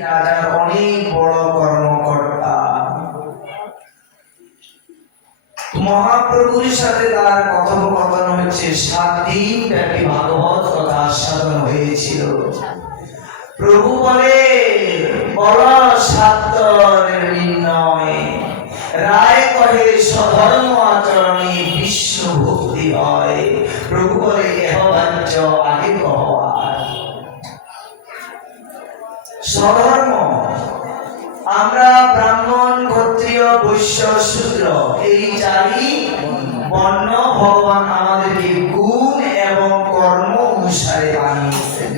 রাজার অনেক বড় কর্মকর্তা। মহাপ্রভুর সাথে তার কথোপকথন হচ্ছে, সাত দিন ব্যাপী ভাগবত কথা আস্বাদন হয়েছিল। প্রভু বলে, বল, সাত্তরের নির্ণয় রায় কহে, স্বধর্ম আচরণে বিশ্ব ভক্তি হয়। প্রভু বলে স্বধর্ম। আমরা ব্রাহ্মণ, ক্ষত্রিয়, বৈশ্য, শূদ্র, এই চারি বর্ণ ভগবান আমাদেরকে গুণ এবং কর্ম অনুসারে বানিয়েছেন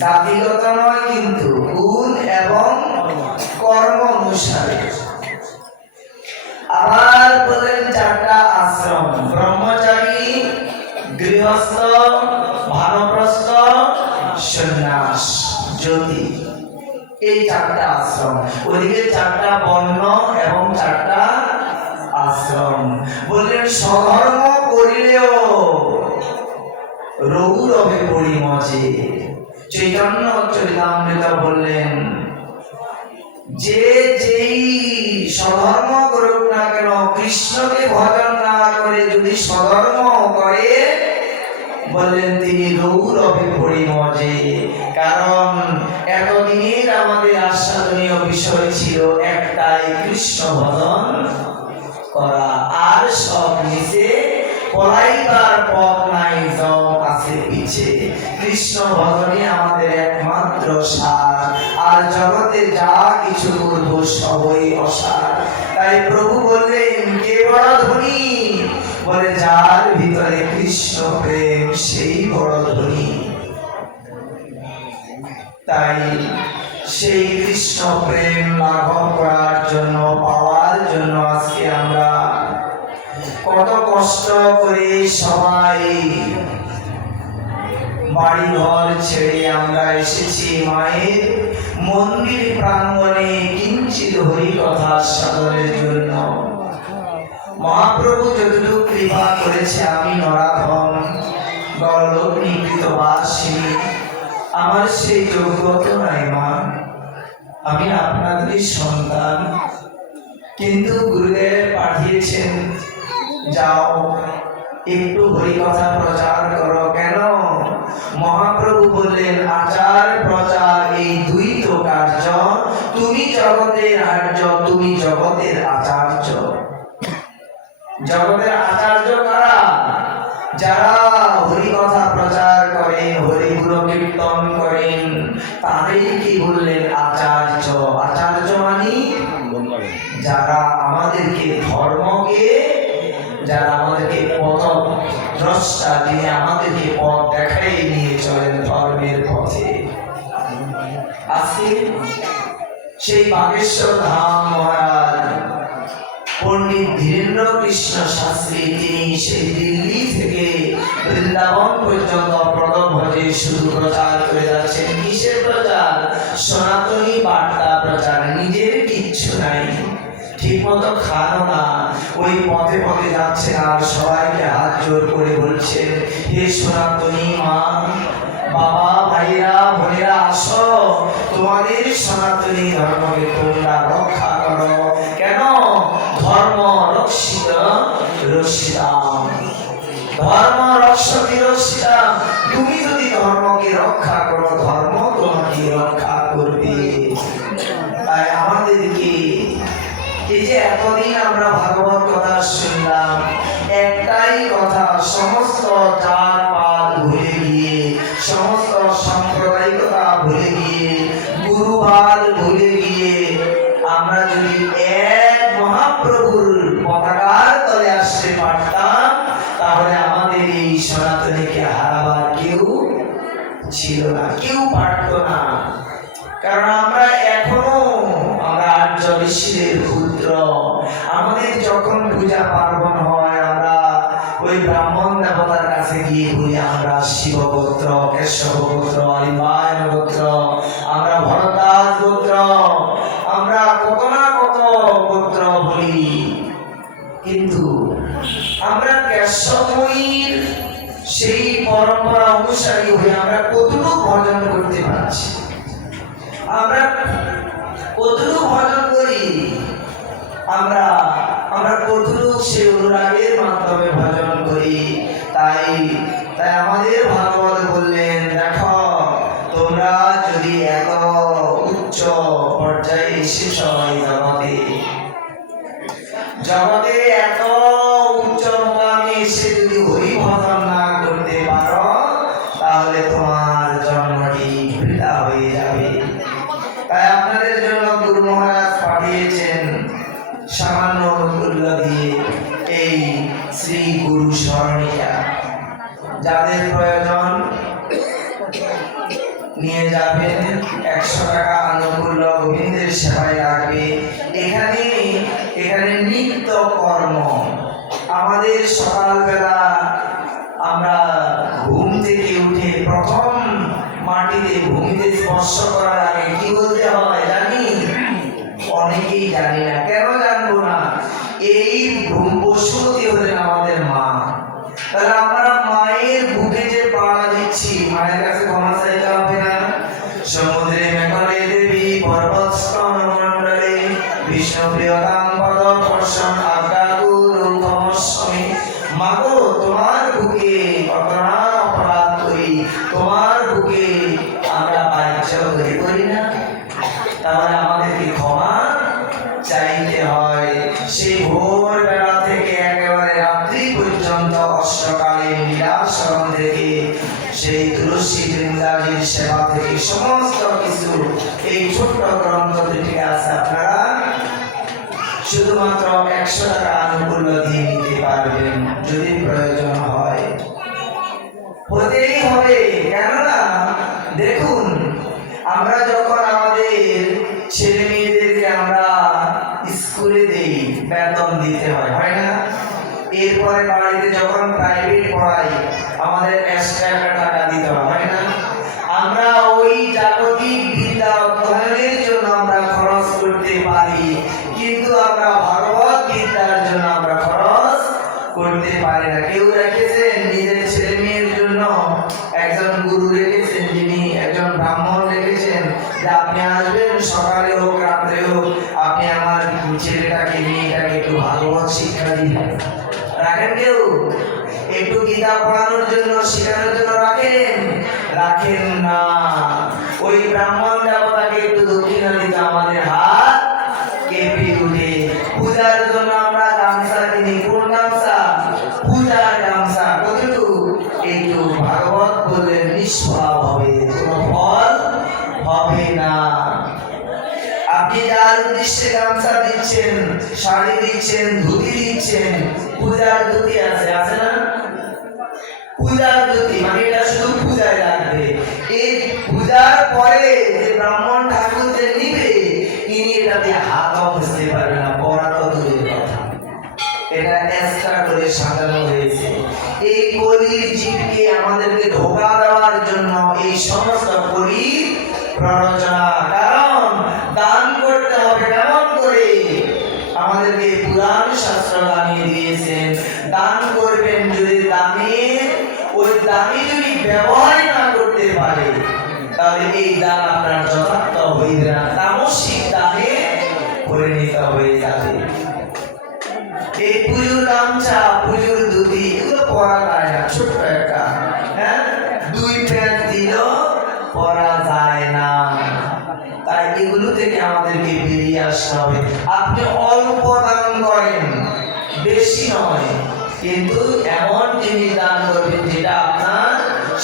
জাতিগত নয় কিন্তু, গুণ এবং কর্ম অনুসারে। আবার বলেন চারটা আশ্রম। ব্রহ্মচারী, গৃহস্থ জ্যোতি। এই চারটা আশ্রম। ওদিকে চারটা বর্ণ এবং চারটা আশ্রম। বললেন স্বধর্ম করিলেও রঘুরবে পরিমজে চৈতন্য চরিতামৃত বললেন, যে যেই স্বধর্ম করুক না কেন, কৃষ্ণকে ভজন না করে যদি স্বধর্ম করে, বললেন বিষয় ছিল একটাই কৃষ্ণ ভজন করা। আর সব নিচে পলাইবার পথ নাই, জম আছে পিছে। কৃষ্ণ ভজনই আমাদের একমাত্র সার। আর জগতে যা কিছু করব সবই অসার। তাই প্রভু বললেন, কে বড় ধনী? বলে, যার ভিতরে কৃষ্ণ প্রেম, সেই বড় ধনী। তাই সেই কৃষ্ণ প্রেম লাঘব করার জন্য, পাওয়ার জন্য আজকে আমরা কত কষ্ট করে সবাই বাড়ি ঘর ছেড়ে আমরা এসেছি মায়ের মন্দির প্রাঙ্গণে, কিঞ্চিত হরি কথা সাধনের জন্য। মহাপ্রভু যতটুকু কৃপা করেছে, আমি নরাধন গলক নিকৃত বাসিনী। আমার সেই যোগ্যতা নাই, মা। আমি আপনাদেরই সন্তান। কিন্তু গুরুদেব পাঠিয়েছেন, যাও, একটু হরি কথা প্রচার করো। কেন? মহাপ্রভু বললেন, আচার, প্রচার, এই দুই তো কার্য তুমি জগতের আর্য, তুমি জগতের আচার্য। জগতের আচার্য কারা? যারা হরি কথা প্রচার করেন হরি গুরু কীর্তন করেন তাদের কি বললেন আচার্য? আচার্য মানে যারা আমাদেরকে ধর্মকে, যারা আমাদেরকে পথ দ্রষ্টা যিনি আমাদেরকে পথ দেখাই নিয়ে চলেন ধর্মের পথে। আজকে সেই বাগেশ্বর ধাম মহারাজ পণ্ডিত ধীরেন্দ্র কৃষ্ণ শাস্ত্রী, তিনি সেই দিল্লি বৃন্দাবন পর্যন্ত প্রদভজে শুধু প্রচার করে যাচ্ছেন কিসের প্রচার? সনাতনী বার্তা প্রচার, নিজের কিচ্ছু নাই। ঠিক মতো খানো না। ওই পথে পথে যাচ্ছে আর সবাইকে হাত জোর করে বলছেন হে সনাতনী মা, বাবা ভাইরা বোনেরা, আসো। তোমাদের সনাতনী ধর্মকে তোমরা রক্ষা করো। কেন? ধর্ম রক্ষিত রক্ষিতাম ধর্ম তুমি যদি ধর্মকে রক্ষা করো, ধর্ম তোমাকে রক্ষা করবে। তাই আমাদেরকে এই যে এতদিন আমরা ভাগবত কথা শুনলাম, একটাই কথা, সমস্ত জাত ছিল না, কেউ পারত না। কারণ আমরা এখনও আমরা আর্য বিশ্বের পুত্র। আমাদের যখন পূজা পার্বণ হয়, আমরা ওই ব্রাহ্মণ দেবতার কাছে গিয়ে বলি, আমরা শিবগোত্র, কেশবগোত্র আলিবায়ন গোত্র আমরা ভরদাস গোত্র আমরা কত না কত গোত্র বলি কিন্তু আমরা কেশবময়ীর সেই পরম্পরা অনুসারী হয়ে আমরা কতটুকু ভজন করতে পারছি? আমরা কতটুকু ভজন করি? আমরা আমরা কতটুকু সে অনুরাগের মাধ্যমে ভজন করি? তাই তাই আমাদের ভাগবত বললেন, দেখো, তোমরা যদি এত উচ্চ পর্যায়ে এসে সবাই জগতে জগতে এত পাঠিয়েছেন সামান্য অনুকূল্য দিয়ে এই শ্রী গুরু স্মরণিকা। যাদের প্রয়োজন নিয়ে যাবেন একশো টাকা আনুকূল্য গোবিন্দের সেবায় লাগবে। এখানে এখানে নিত্য কর্ম। আমাদের সকালবেলা আমরা ঘুম থেকে উঠে প্রথম মাটিতে ভূমিতে স্পর্শ করার আগে কি বলতে হয় জানি অনেকেই জানি না কেন জানব না। এই বসুমতী হলেন আমাদের মা। তাহলে আমরা মায়ের বুকে যে পাড়া দিচ্ছি, মায়ের কাছে একশো কেউ রেখেছেন নিজের ছেলে মেয়ের জন্য। একজন গুরু রেখেছেন যিনি একজন ব্রাহ্মণ রেখেছেন। যে আপনি আসবেন সকালে হোক, রাত্রে হোক, আপনি আমার ছেলেটাকে, মেয়েটাকে একটু ভাগবত শিক্ষা দিবেন রাখেন কেউ? একটু গীতা পড়ানোর জন্য, শেখানোর জন্য রাখেন? রাখেন না। আপনি যার উদ্দেশ্যে গামছা দিচ্ছেন, শাড়ি দিচ্ছেন, ধুতি দিচ্ছেন, পূজার ধুতি আছে আছে না? পূজার ধুতি মানে এটা শুধু পূজায় লাগবে। এই পূজার পরে যে ব্রাহ্মণ ঠাকুর যে নিবে, ইনি এটাতে হাতও বুঝতে পারবে না, পড়া তো দূরের কথা। এটা এক্সট্রা করে সাজানো হয়েছে। এই কলির জীবকে আমাদেরকে ধোকা দেওয়ার জন্য এই সমস্ত দান করবেন যদি দানে, ওই দানে যদি ব্যবহার না করতে পারে, তাহলে এই দান আপনার যথার্থ হইবে না। তামসিক দানে পরিণত হয়ে যাবে। এই পুজোর গামছা, পুজোর ধুতি, এগুলো পরা যায় না, ছোট্ট একটা হ্যাঁ? দুই প্যান্ট দিল পরা যায় না। তাই এগুলো থেকে আমাদেরকে বেরিয়ে আসতে হবে। আপনি অল্প দান করেন, বেশি নয়। কিন্তু এমন জিনিস দান করবেন যেটা আপনার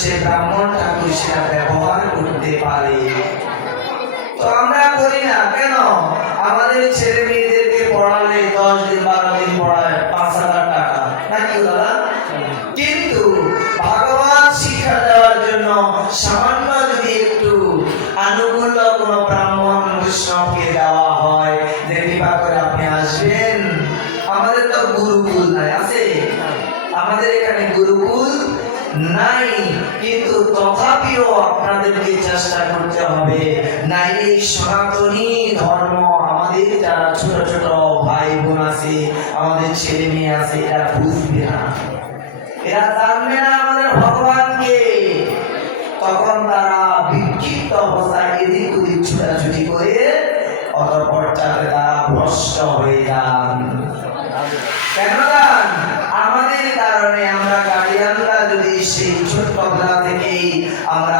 সে ব্রাহ্মণ ঠাকুর সেটা ব্যবহার করতে পারে। তো আমরা করি না কেন? আমাদের ছেলে মেয়েদেরকে পড়ালে দশ দিন বারো দিন পড়ায় পাঁচ হাজার টাকা। নাকি দাদা? কিন্তু ভগবান শিক্ষা দেওয়ার জন্য সামান্য আপনাদেরকে চেষ্টা করতে হবে। নাই এই সনাতনী ধর্ম আমাদের যারা ছোট ছোট ভাই বোন আছে, আমাদের ছেলে মেয়ে আছে, এরা বুঝবে না। এরা জানবে না আমাদের ভগবানকে। তখন তারা বিক্ষিপ্ত অবস্থায় এদিক ওদিক ছুটে ছুটাছুটি করে অতঃপর যাতে তারা ভ্রষ্ট হয়ে যান। কেননা আমাদের কারণে আমরা গার্ডিয়ানরা যদি সেই ছোট্টবেলা থেকেই আমরা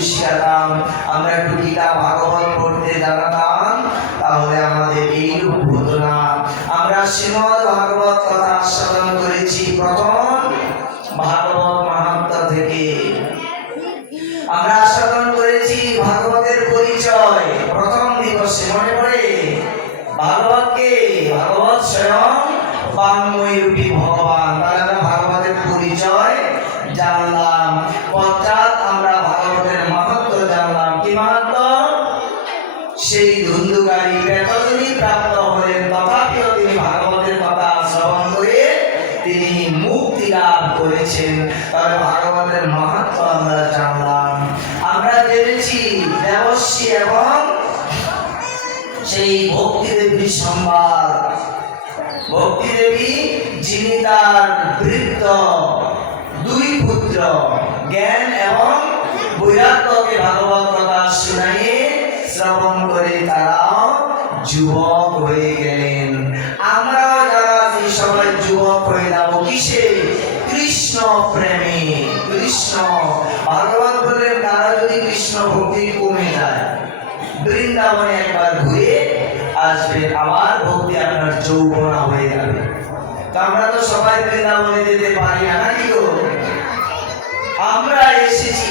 ভাগবতকে আমরা একটু গীতা ভাগবত পড়তে জানাতাম তাহলে আমাদের এই রূপ হতো না। আমরা শ্রীমদ ভাগবত কথা আস্বাদন করেছি প্রথম ভাগবত মাহাত্ম থেকে। আমরা আস্বাদন করেছি ভাগবতের পরিচয় প্রথম দিবসে মনে পড়ে। ভাগবতকে ভাগবত স্বয়ং বাংময় রূপী যিনি তার বৃত্ত, দুই পুত্র, জ্ঞান এবং বৈরাগ্যকে ভাগবত কথা শুনাইয়ে শ্রবণ করে তারাও যুবক হয়ে গেলেন। আমরাও যারা আছি সবাই যুবক হয়ে যাব, কিসে? কৃষ্ণ প্রেমে। কৃষ্ণ। ভাগবত বললেন, তারা যদি কৃষ্ণ ভক্তি কমে যায়, বৃন্দাবনে একবার ঘুরে আসবে। আবার ভক্তি আপনার যৌবনা হয়ে আমরা তো সবাই বৃন্দাবনে যেতে পারি না নাকি গো? আমরা এসেছি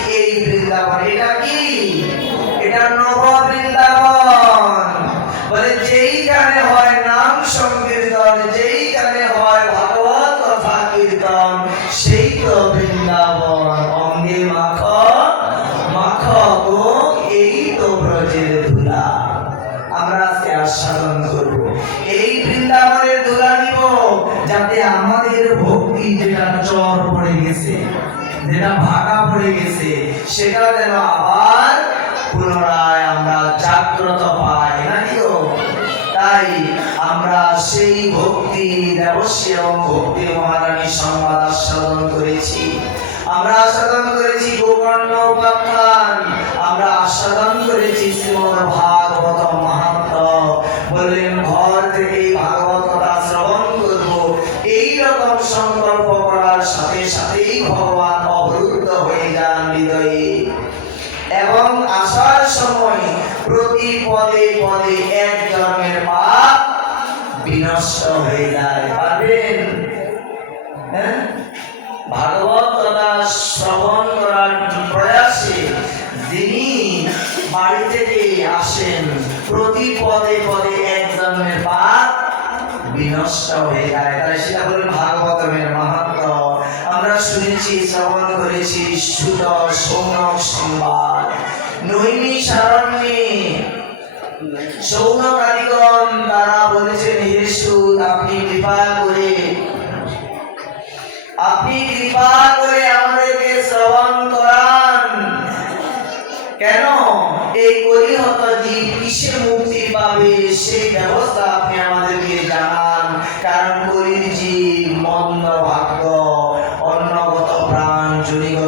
আমরা সেই ভক্তি দেবশ্রী এবং ভক্তি মহারানীর সংবাদ আস্বাদন করেছি। আমরা আস্বাদন করেছি গোকর্ণ উপাখ্যান। আমরা আস্বাদন করেছি শ্রীমদ ভাগবত মাহাত্ম। বললেন, ঘর থেকে ভাগবত কথা শ্রবণ করব। এই রকম সংকল্প করার সাথে সাথেই ভগবান অবরুদ্ধ হয়ে যান হৃদয়ে। এবং আসার সময় প্রতি পদে পদে বিনষ্ট হয়ে যায় পারবেন হ্যাঁ? ভাগবত কথা শ্রবণ করার প্রয়াসে যিনি বাড়ি আসেন, প্রতি পদে পদে এক জন্মের পাপ বিনষ্ট হয়ে যায়। তাই সেটা বলেন ভাগবতমের মাহাত্ম। আমরা শুনেছি, শ্রবণ করেছি সুত সৌনক সংবাদ। নৈমি সারণ্যে সৌনক আদিগণ তারা আপনি কৃপা করে। আপনি কৃপা করে আমাদেরকে শ্রবণ করান। কেন? এই পরিহত জীব কিসে মুক্তি পাবে, সেই ব্যবস্থা আপনি আমাদেরকে জানান। কারণ করির জীব মন্দ ভাগ্য, অন্নগত প্রাণ, জনিগত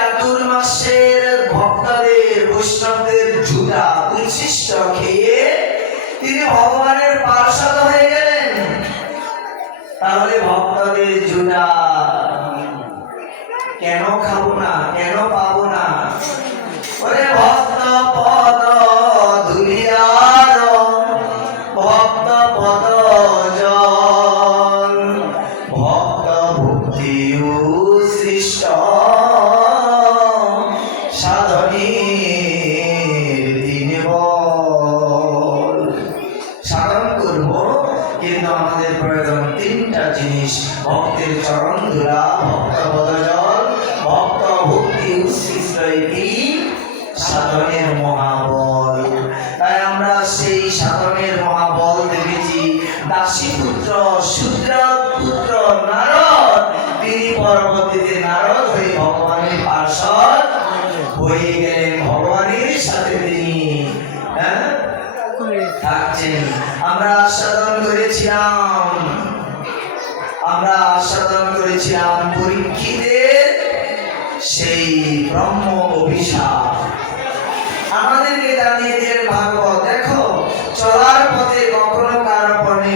ওই সাধন করব, কিন্তু আমাদের প্রয়োজন তিনটা জিনিস। ভক্তের চরণ ধুলা, ভক্ত পদজল ভক্ত ভক্তি উচ্ছিষ্ট সাধনের মহাবল। তাই আমরা সেই সাধনের মহাবল দেখেছি। দাসী পুত্র শূদ্র পুত্র, নারদ, তিনি পরবর্তীতে নারদ হয়ে ভগবানের পার্শ্বদ হয়ে গেলেন। আমরা আস্বাদন করেছিলাম। আমরা আস্বাদন করেছিলাম পরীক্ষিতের সেই ব্রহ্ম অভিশাপ। আমাদেরকে জানিয়ে দিলেন ভাগবত দেখো চলার পথে কখনো কারও মনে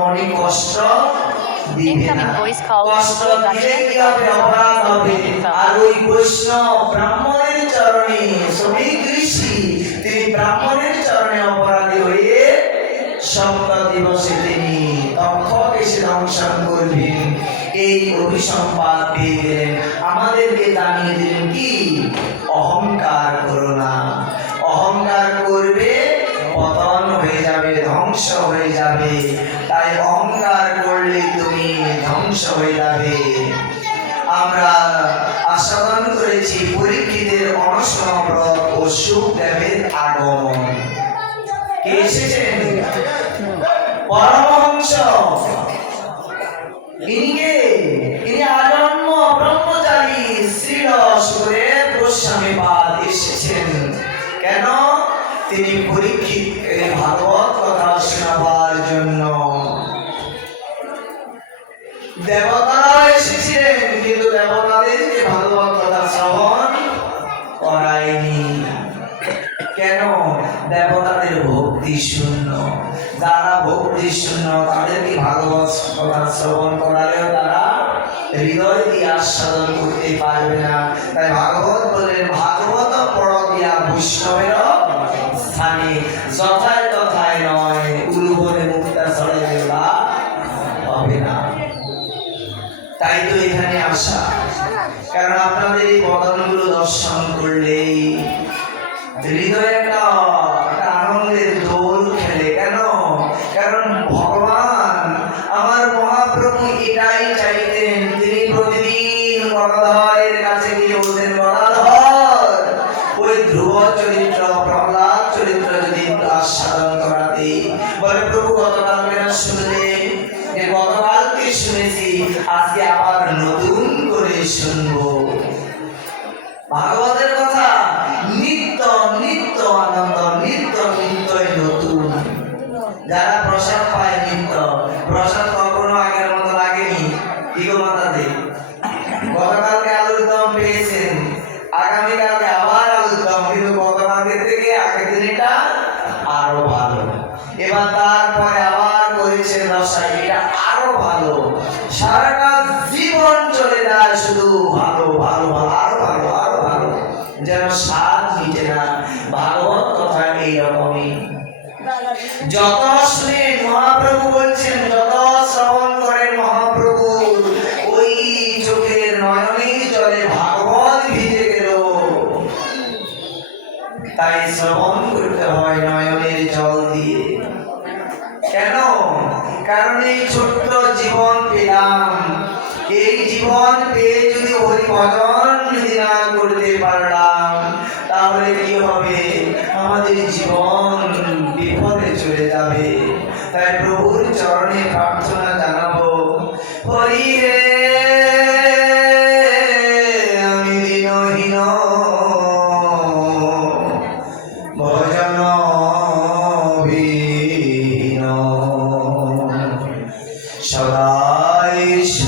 মনে কষ্ট দিবে না। কষ্ট দিলে কি হবে? অপরাধ হবে। আর ওই বৈষ্ণব ব্রাহ্মণের চরণে শ্রমিক ঋষি তিনি ব্রাহ্মণের সপ্ত দিবসে তিনি তক্ষক দংশন করবেন। এই অভিসম্পাদ পেয়ে গেলেন। আমাদেরকে জানিয়ে দিলেন কি? অহংকার করো না। অহংকার করবে, পতন হয়ে যাবে, ধ্বংস হয়ে যাবে। তাই অহংকার করলে তুমি ধ্বংস হয়ে যাবে। আমরা আস্বাদন করেছি পরীক্ষিতের অনশন ব্রত ও সুখদেবের আগমন। কে এসেছেন? পরমহংস। ইনি ইনি আজন্ম ব্রহ্মচারী শ্রীল সুরেব গোস্বামী পাদ এসেছেন। কেন? তিনি পরীক্ষিত ভাগবত কথা শোনাবার জন্য। দেবতারা এসেছিলেন কিন্তু দেবতাদেরকে ভাগবত কথা শ্রবণ করায়নি। কেন? দেবতাদের ভক্তি শূন্য। যারা তাদেরকে কথা শ্রবণ করালেও তারা হৃদয় দিয়ে আস্বাদন করতে পারবে না। তাই ভাগবত বলেন, ভাগবত পড় দিয়া বৈষ্ণবের স্থানে, যথায় তথায় নয়, উলুবনে মুক্তা হবে না। তাই তো এখানে আসা। কারণ আপনাদের এই বদনগুলো দর্শন করলেই দিগো মাতাতে গতকালকে তাই শ্রবণ করতে হয় নয়নের জল দিয়ে। কেন? কারণ এই ছোট্ট জীবন পেলাম। এই জীবন পেয়ে যদি হরি ভজন যদি না করতে পারলাম, তাহলে কি হবে? আমাদের জীবন বিপদে চলে যাবে। তাই প্রভু Aisha.